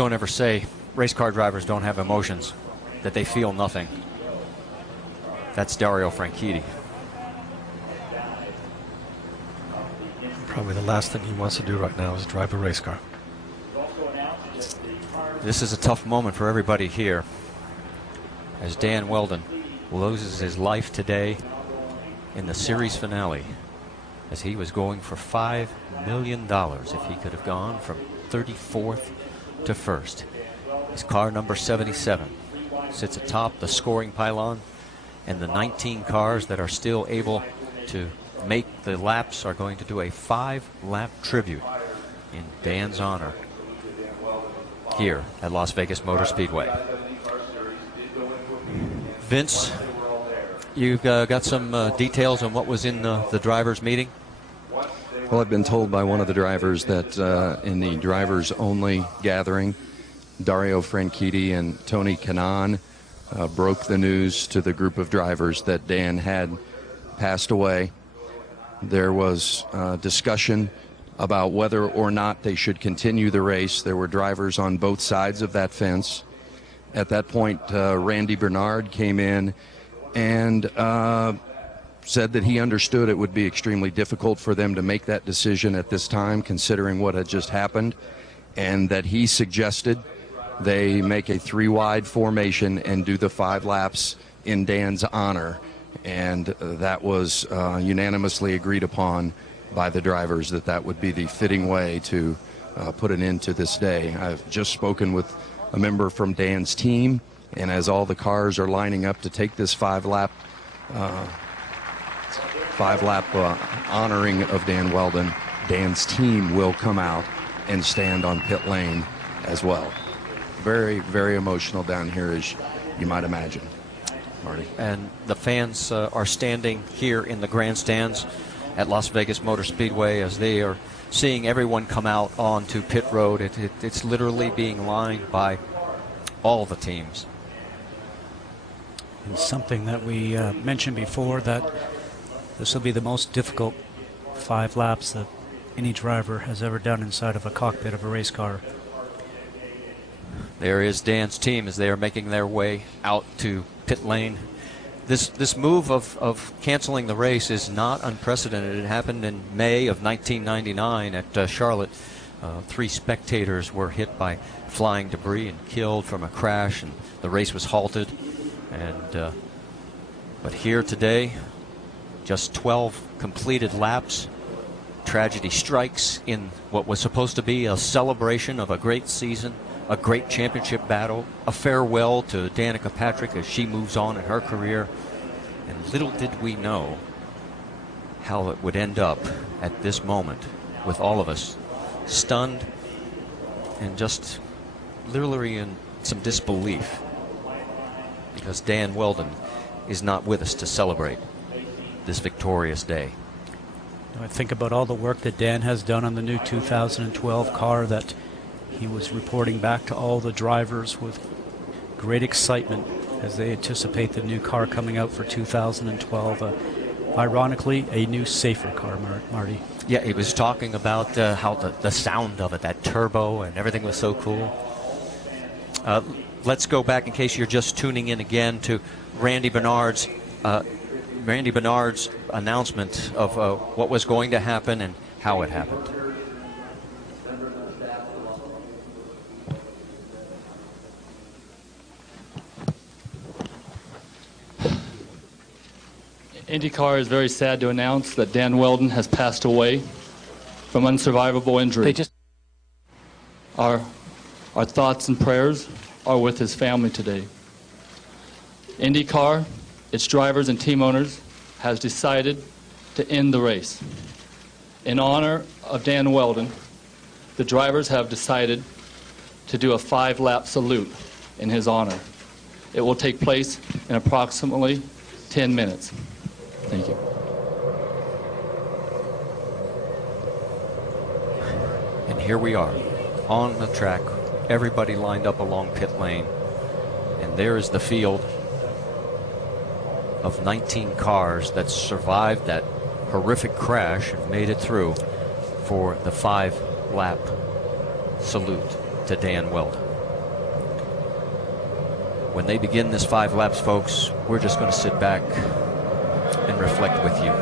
don't ever say race car drivers don't have emotions, that they feel nothing. That's Dario Franchitti. Probably the last thing he wants to do right now is drive a race car. This is a tough moment for everybody here, as Dan Wheldon loses his life today in the series finale, as he was going for $5 million if he could have gone from 34th to 1st. His car number 77 sits atop the scoring pylon, and the 19 cars that are still able to make the laps are going to do a 5-lap tribute in Dan's honor here at Las Vegas Motor Speedway. Vince, you've got some details on what was in the drivers' meeting? Well, I've been told by one of the drivers that in the drivers-only gathering, Dario Franchitti and Tony Kanaan broke the news to the group of drivers that Dan had passed away. There was discussion about whether or not they should continue the race. There were drivers on both sides of that fence. At that point, Randy Bernard came in and said that he understood it would be extremely difficult for them to make that decision at this time, considering what had just happened, and that he suggested they make a 3-wide formation and do the 5 laps in Dan's honor. And that was unanimously agreed upon by the drivers, that that would be the fitting way to put an end to this day. I've just spoken with a member from Dan's team, and as all the cars are lining up to take this 5-lap honoring of Dan Wheldon, Dan's team will come out and stand on pit lane as well. Very, very emotional down here, as you might imagine, Marty. And the fans are standing here in the grandstands at Las Vegas Motor Speedway as they are seeing everyone come out onto pit road. It's literally being lined by all the teams. And something that we mentioned before, that this will be the most difficult 5 laps that any driver has ever done inside of a cockpit of a race car. There is Dan's team as they are making their way out to pit lane. This move of canceling the race is not unprecedented. It happened in May of 1999 at Charlotte. 3 spectators were hit by flying debris and killed from a crash, and the race was halted. And but here today, just 12 completed laps. Tragedy strikes in what was supposed to be a celebration of a great season, a great championship battle, a farewell to Danica Patrick as she moves on in her career. And little did we know how it would end up at this moment, with all of us stunned and just literally in some disbelief, because Dan Wheldon is not with us to celebrate this victorious day. I think about all the work that Dan has done on the new 2012 car, that he was reporting back to all the drivers with great excitement as they anticipate the new car coming out for 2012. Ironically, a new, safer car, Marty. Yeah, he was talking about how the sound of it, that turbo and everything was so cool. Let's go back, in case you're just tuning in again, to Randy Bernard's announcement of what was going to happen and how it happened. IndyCar is very sad to announce that Dan Wheldon has passed away from unsurvivable injury. Our thoughts and prayers are with his family today. IndyCar, its drivers and team owners, has decided to end the race. In honor of Dan Wheldon, the drivers have decided to do a 5-lap salute in his honor. It will take place in approximately 10 minutes. Thank you. And here we are on the track, everybody lined up along pit lane, and there is the field of 19 cars that survived that horrific crash and made it through for the 5-lap salute to Dan Wheldon. When they begin this 5 laps, folks, we're just going to sit back and reflect with you.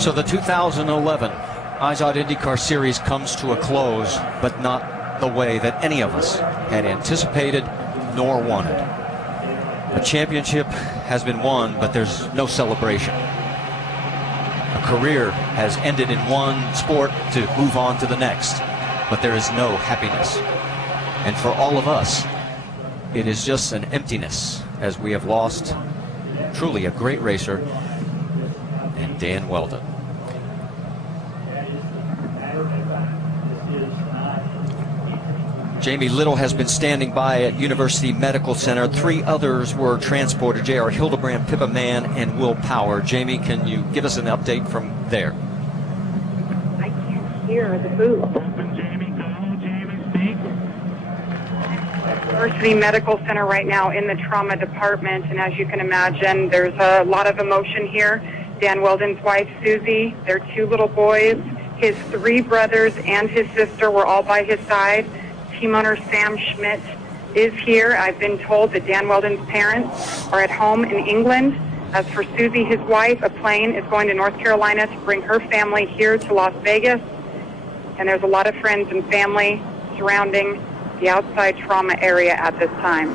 So the 2011 IZOD IndyCar Series comes to a close, but not the way that any of us had anticipated nor wanted. A championship has been won, but there's no celebration. A career has ended in one sport to move on to the next, but there is no happiness. And for all of us, it is just an emptiness, as we have lost truly a great racer and Dan Wheldon. Jamie Little has been standing by at University Medical Center. 3 others were transported: J.R. Hildebrand, Pippa Mann, and Will Power. Jamie, can you give us an update from there? I can't hear the booth. University Medical Center right now in the trauma department, and as you can imagine, there's a lot of emotion here. Dan Wheldon's wife, Susie, their 2 little boys, his 3 brothers, and his sister were all by his side. Team owner Sam Schmidt is here. I've been told that Dan Wheldon's parents are at home in England. As for Susie, his wife, a plane is going to North Carolina to bring her family here to Las Vegas. And there's a lot of friends and family surrounding the outside trauma area at this time.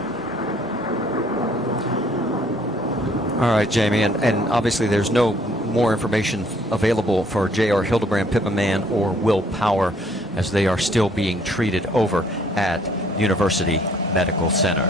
All right, Jamie, and obviously there's no more information available for J.R. Hildebrand, Pippa Mann, or Will Power, as they are still being treated over at University Medical Center.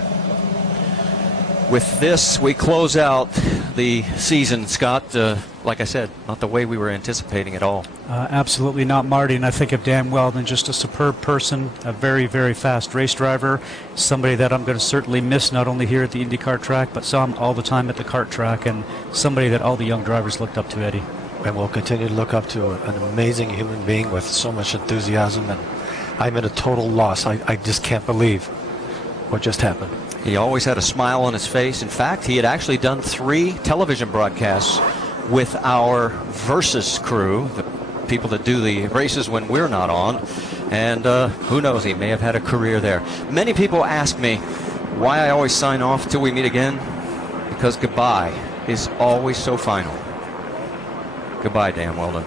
With this, we close out the season, Scott. Like I said, not the way we were anticipating at all. Absolutely not, Marty. And I think of Dan Wheldon, just a superb person, a very, very fast race driver, somebody that I'm going to certainly miss, not only here at the IndyCar track, but saw him all the time at the kart track, and somebody that all the young drivers looked up to, Eddie. And we'll continue to look up to an amazing human being with so much enthusiasm. And I'm at a total loss. I just can't believe what just happened. He always had a smile on his face. In fact, he had actually done 3 television broadcasts with our Versus crew, the people that do the races when we're not on. And who knows, he may have had a career there. Many people ask me why I always sign off till we meet again. Because goodbye is always so final. Goodbye, Dan Wheldon.